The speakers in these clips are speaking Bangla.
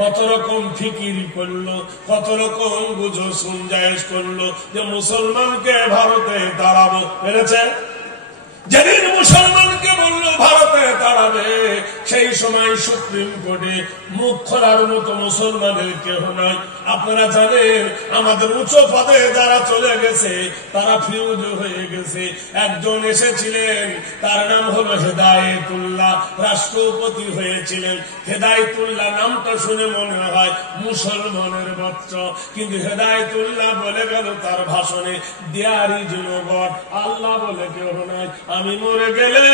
কত রকম ফিকির করলো, কত রকম বুঝো সুনজায়েজ করলো যে মুসলমানকে ভারতে তাড়াবো। পেরেছে? যেদিন মুসলমানকে বললো ভারতে তাড়াবে, সেই সময় সুপ্রিম কোর্টে মুখ খোলার মতো মুসলমানের কেহ নয়। আপনারা জানেন আমাদের উচ্চ পদে যারা চলে গেছে তারা ফিউজ হয়ে গেছে। একজন এসেছিলেন, তার নাম হলো হেদায়েতুল্লাহ, রাষ্ট্রপতি হয়েছিলেন। হেদায়েতুল্লাহ নামটা শুনে মনে হয় মুসলমানের বাচ্চা, কিন্তু হেদায়েতুল্লাহ বলে গেল তার ভাষণে, দেয়ার ইজ নো গড, আল্লাহ বলে কেউ নয়। আমি মরে গেলে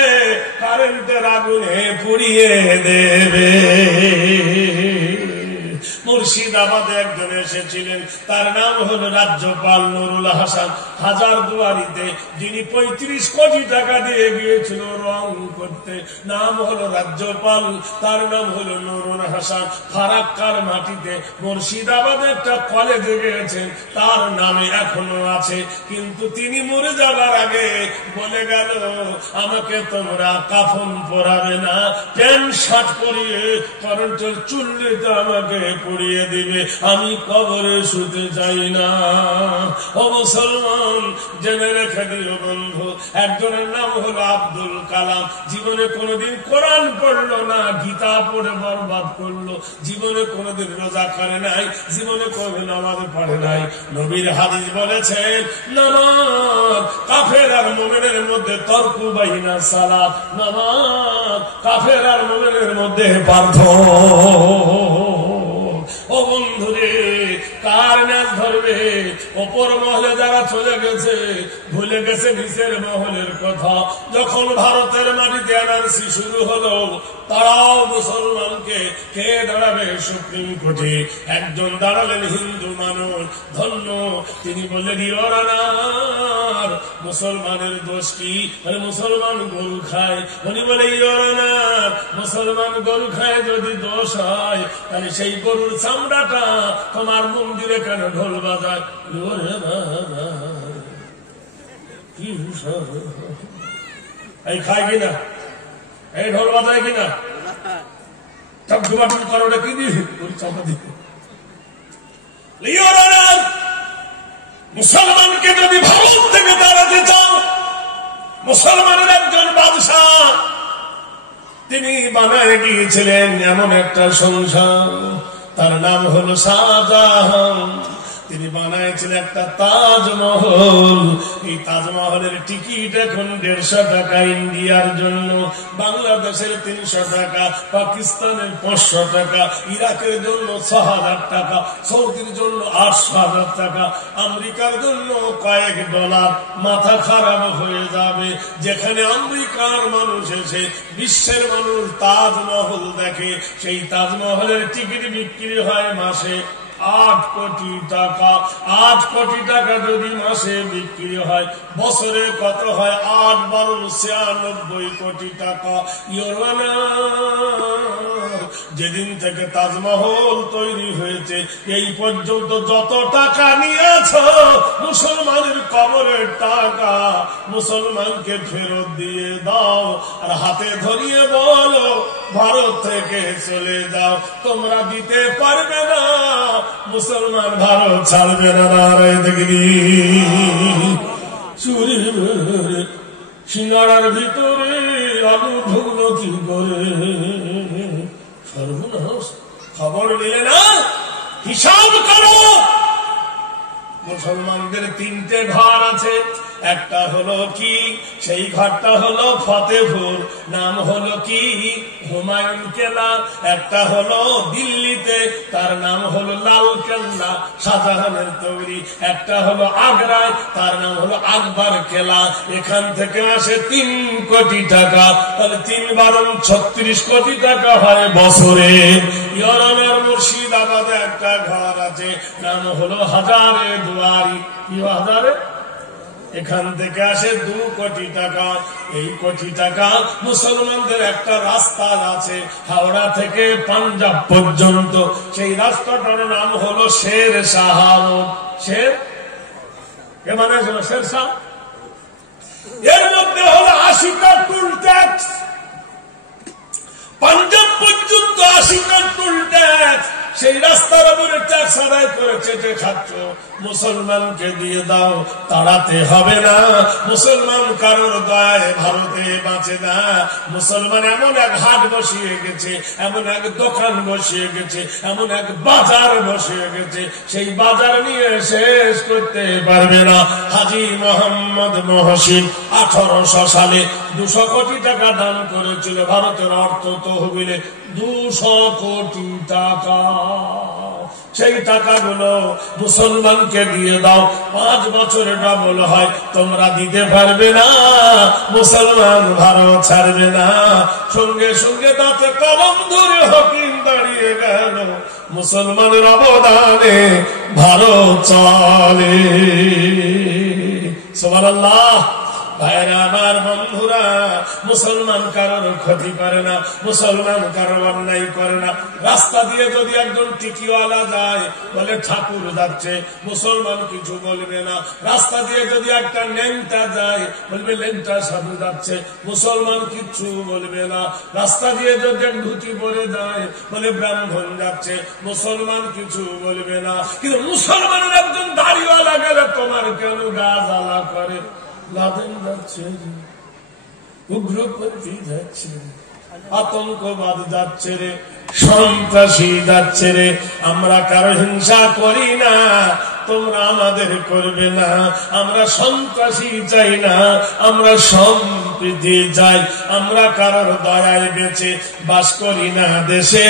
কারেন্টের আগুনে পুড়িয়ে দেবে। মুর্শিদাবাদে একজন এসেছিলেন, তার নাম হলো রাজ্যপাল নুরুল হাসান হাজারদুয়ারিতে, যিনি 35 কোটি টাকা দিয়ে গিয়েছিল রং করতে। নাম হলো রাজ্যপাল, তার নাম হলো নুরুল হাসান। ফারাক্কার মাটিতে মুর্শিদাবাদে একটা কলেজে গিয়েছেন, তার নামে এখনো আছে। কিন্তু তিনি মরে যাবার আগে বলে গেল, আমাকে তোমরা কাফন পরাবে না, প্যান্ট শার্ট পরিয়ে কারেন্টের চুল্লিতে আমাকে পুড়িয়ে দিবে, আমি কবরে শুতে চাই না। ও মুসলমান, জেনে রেখে দিও বন্ধু, একজনের নাম হলো আব্দুল কালাম। জীবনে কোনোদিন কোরআন পড়লো না, গীতা পড়ে বরবাদ করলো। জীবনে কোনোদিন রোজা করে নাই, জীবনে কোনোদিন নামাজ পড়ে নাই। নবীর হাদিস বলেছেন, নামাজ কাফের আর মুমিনের মধ্যে তর্ক বাইনা সালাত, নামাজ কাফের আর মুমিনের মধ্যে পার্থক্য। ও বন্ধুরে, কার ন্যাস ধরবে? ওপর মহলে যারা চলে গেছে ভুলে গেছে নিচের মহলের কথা। যখন ভারতের মাটিতে এনআরসি শুরু হলো, তারাও মুসলমানকে কে দাঁড়াবে সুপ্রিম কোর্টে? একজন দাঁড়ালেন হিন্দু মানুষ, ধন্য। তিনি বললেন, ইওর অনার, মুসলমানের দোষ কি? মুসলমান গরু খায়। উনি বলে, ইওর অনার, মুসলমান গরু খায় যদি দোষ হয়, তাহলে সেই গরুর চামড়াটা তোমার মন্দিরে কেন ঢোল বাজায়? এই খায় কিনা? এই ঢোল বাজায় কিনা? চকডুবাটুল করোটা কি দিয়ে চাপা দিবে? মুসলমানকে যদি ভারত থেকে তাড়াতে চাও, মুসলমানের একজন বাদশাহ তিনি বানায় গিয়েছিলেন এমন একটা সংসার, তার নাম হলো শাহজাহান। তিনি বানাইছিলেন একটা তাজমহল। এই তাজমহলের টিকিট এখন 150 টাকা ইন্ডিয়ার জন্য, বাংলাদেশের 300 টাকা, পাকিস্তানের 500 টাকা, ইরাকের জন্য 6000 টাকা, সৌদির জন্য 800,000 টাকা, আমেরিকার জন্য কয়েক ডলার। মাথা খারাপ হয়ে যাবে। যেখানে আমেরিকার মানুষ এসে বিশ্বের মানুষ তাজমহল দেখে, সেই তাজমহলের টিকিট বিক্রি হয় মাসে 8 কোটি টাকা। 8 কোটি টাকা যদি মাসে বিক্রি হয়, বছরে কত হয়? 8 12 96 কোটি টাকা। যেদিন থেকে তাজমহল তৈরি হয়েছে এই পর্যন্ত যত টাকা নিয়েছ মুসলমানের কবরের টাকা, মুসলমানকে ফেরত দিয়ে দাও, আর হাতে ধরিয়ে বলো ভারত থেকে চলে যাও। তোমরা দিতে পারবে না, মুসলমান ভারত ছাড়বে না। নারায় দেখবি চুরি সিঙ্গারার ভিতরে আলু ঢুকলো কি করে? সর্বনাশ। খবর নিলে না, হিসাব করো। মুসলমানদের 3টে ঘর আছে। একটা হলো কি? সেই ঘরটা হলো ফতেপুর, নাম হলো কি? হুমায়ুন কেল্লা। একটা হলো দিল্লিতে, তার নাম হলো লাল কেল্লা, শাহজাহানের তৈরি। একটা হলো আগ্রায়, তার নাম হলো আকবর কেল্লা। এখান থেকে আসে 3 কোটি টাকা। তাহলে 3 × 36 কোটি টাকা হয় বছরে। ইয়রানার মুর্শিদাবাদে একটা ঘর আছে, নাম হলো হাজারে দুয়ারি। কি হাজারে? এখান থেকে আসে 2 কোটি টাকা। এই কোটি টাকা মুসলমানদের একটা রাস্তা আছে হাওড়া থেকে পাঞ্জাব পর্যন্ত, সেই রাস্তাটার নাম হলো শের শাহ। শের কে মানে শের শাহ? এর মধ্যে হলো 80টা টুল ট্যাক্স। পাঞ্জাব পর্যন্ত 80 টন টুল ট্যাক্স সেই রাস্তার উপরে ট্যাক্স আদায় করে চেটে খাচ্ছ, মুসলমানকে দিয়ে দাও, তাড়াতে হবে না। মুসলমান কারোর দয়ায় ভারতে বাঁচে না। মুসলমান এমন এক হাট বসিয়ে গেছে, এমন এক দোকান বসিয়ে গেছে, এমন এক বাজার বসিয়ে গেছে, সেই বাজার নিয়ে শেষ করতে পারবে না। হাজী মোহাম্মদ মহসিন 1800 সালে 200 কোটি টাকা দান করেছিল ভারতের অর্থ তহবিলে, 200 কোটি টাকা। সেই টাকাগুলো মুসলমানকে দিয়ে দাও, 5 বছরে ডবল হয়। তোমরা দিতে পারবে না, মুসলমান ভারত ছাড়বে না। সঙ্গে সঙ্গে তাতে কলম ধরে হকিম দাঁড়িয়ে গেল, মুসলমানের অবদানে ভারত চলে। সুবহানাল্লাহ। ভাইরা আমার, বন্ধুরা, মুসলমান কারোর ক্ষতি করে না, মুসলমান কারোর অন্যায় করে না। রাস্তা দিয়ে যদি একজন টিকিওয়ালা যায়, বলে ঠাকুর যাচ্ছে, মুসলমান কিছু বলবে না। রাস্তা দিয়ে যদি একটা ল্যাংটা যায়, বলবে ল্যাংটা সাধু যাচ্ছে, মুসলমান কিছু বলবে না। রাস্তা দিয়ে যদি এক ধুতি পরে যায়, বলে ব্রাহ্মণ যাচ্ছে, মুসলমান কিছু বলবে না। কিন্তু মুসলমানের একজন দাড়িওয়ালা গেলে তোমার কেন গা জ্বালা করে? লাদেন যাচ্ছে, উগ্রপন্থী যাচ্ছে, আতঙ্কবাদ যাচ্ছে রে, সন্ত্রাসী যাচ্ছে রে। আমরা কারো হিংসা করি না, তোমরা আমাদের করবে না। আমরা সন্ত্রাসী চাই না, আমরা সম্প্রীতি চাই। আমরা কারোর দয়ায় বেঁচে বাস করি না দেশে।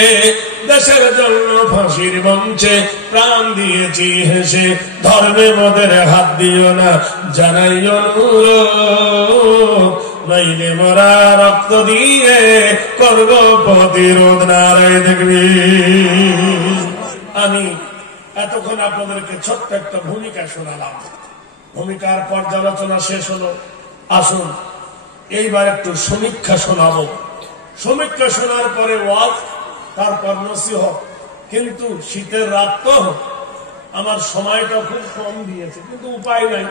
দেশের জন্য ফাঁসির মঞ্চে প্রাণ দিয়েছি হেসে। ধর্মে মদের হাত দিও না, জানাই অনুরোধ, নইলে মোরা রক্ত দিয়ে করব প্রতিরোধ। নারায় দেখবি। আমি এতক্ষণ আপনাদেরকে ছোট্ট একটা ভূমিকা শোনালাম। ভূমিকার পর্যালোচনা শেষ হলো। আসুন এইবার একটু সমীক্ষা শোনাবো। সমীক্ষা শোনার পরে ওয়াজ, তারপর নসিহত। কিন্তু শীতের রাত তো, আমার সময়টা খুব কম দিয়েছে, কিন্তু উপায় নাই।